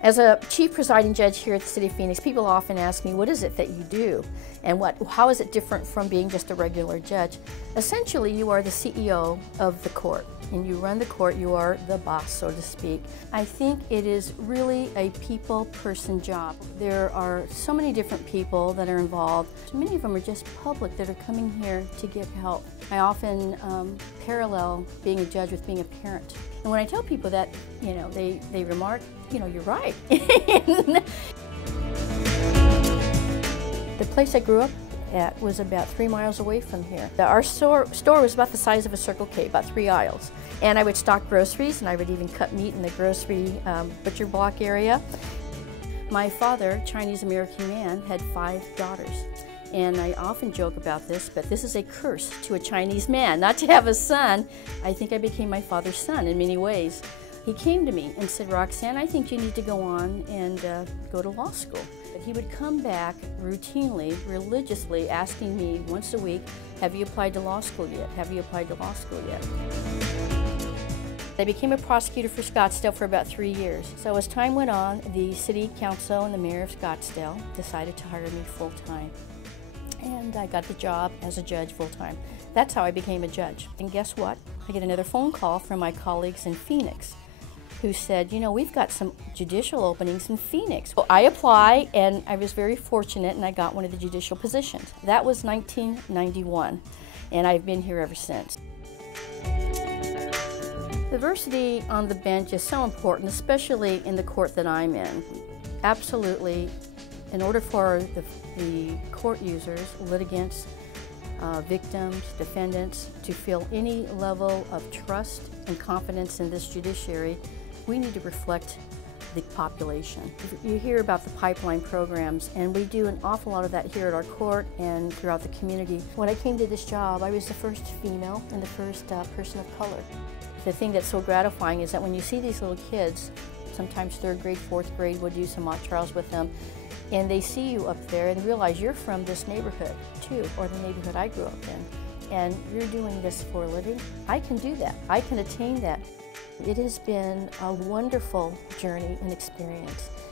As a Chief Presiding Judge here at the City of Phoenix, people often ask me, what is it that you do? And how is it different from being just a regular judge? Essentially, you are the CEO of the court, and you run the court, you are the boss, so to speak. I think it is really a people-person job. There are so many different people that are involved. Many of them are just public that are coming here to get help. I often parallel being a judge with being a parent. And when I tell people that, they remark, you're right. The place I grew up at was about 3 miles away from here. Our store was about the size of a Circle K, about 3 aisles. And I would stock groceries, and I would even cut meat in the grocery butcher block area. My father, Chinese-American man, had 5 daughters. And I often joke about this, but this is a curse to a Chinese man, not to have a son. I think I became my father's son in many ways. He came to me and said, Roxanne, I think you need to go on and go to law school. But he would come back routinely, religiously, asking me once a week, have you applied to law school yet? Have you applied to law school yet? I became a prosecutor for Scottsdale for about 3 years. So as time went on, the City Council and the Mayor of Scottsdale decided to hire me full-time. And I got the job as a judge full-time. That's how I became a judge. And guess what? I get another phone call from my colleagues in Phoenix who said, we've got some judicial openings in Phoenix. So I applied, and I was very fortunate, and I got one of the judicial positions. That was 1991, and I've been here ever since. Diversity on the bench is so important, especially in the court that I'm in. Absolutely. In order for the court users, litigants, victims, defendants, to feel any level of trust and confidence in this judiciary, we need to reflect the population. You hear about the pipeline programs, and we do an awful lot of that here at our court and throughout the community. When I came to this job, I was the first female and the first person of color. The thing that's so gratifying is that when you see these little kids, sometimes 3rd grade, 4th grade, we'll do some mock trials with them, and they see you up there and realize you're from this neighborhood too, or the neighborhood I grew up in, and you're doing this for a living. I can do that. I can attain that. It has been a wonderful journey and experience.